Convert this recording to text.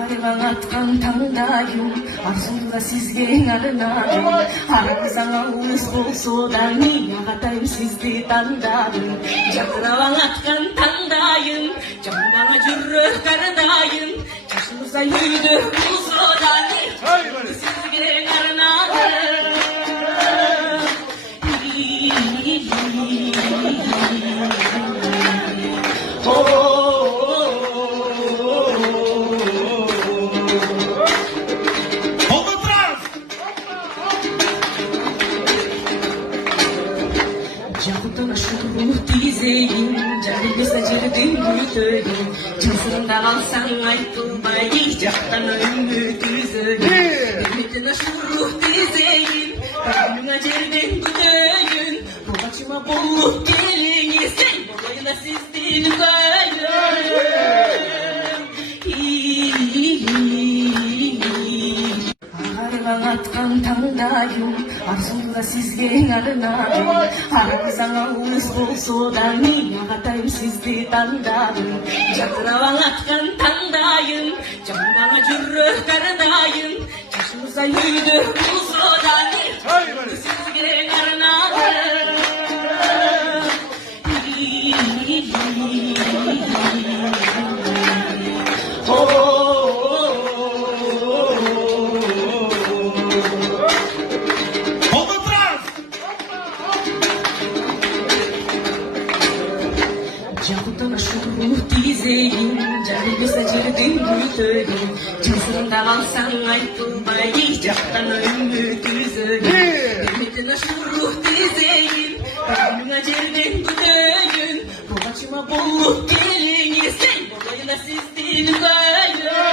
Ağrıvan atkan tangdayım, arzumda sizge arınayım. Aranızana uğuz olsa da niye atayım sizdi tandadım. Ağrıvan atkan tangdayım, camdan acırır karınayım. Yaşınıza yürüdü olsa da niye sizge arınayım. Yakutun aşırı dizeyim, canımıza cirdim büyüteyim. Cansırında kalsan aykılmayı, caktan ömrü düzeyim. Ümitin aşırı dizeyim, kalbime cirdim büyüteyim. Bu başıma bolluk gelin, sen bolayla sizdin koyun. Ağrıvan atkan tangdayım, arzumda sizge arınayım. Aranızana uğuz olsa da niye atayım sizdi tandadım. Ağrıvan atkan tangdayım, camdan acırır karınayım. Yaşınıza yürüdü olsa da niye sizge arınayım. Yakutun aşırı dizeyim, canımıza cirdim büyüteyim. Cansırında kalsan aykılmayı, caktan ömrü düzeyim. Ümitin aşırı dizeyim, kalbime cirdim büyüteyim. Bu başıma bolluk gelin, sen bolayla sizdin koyun.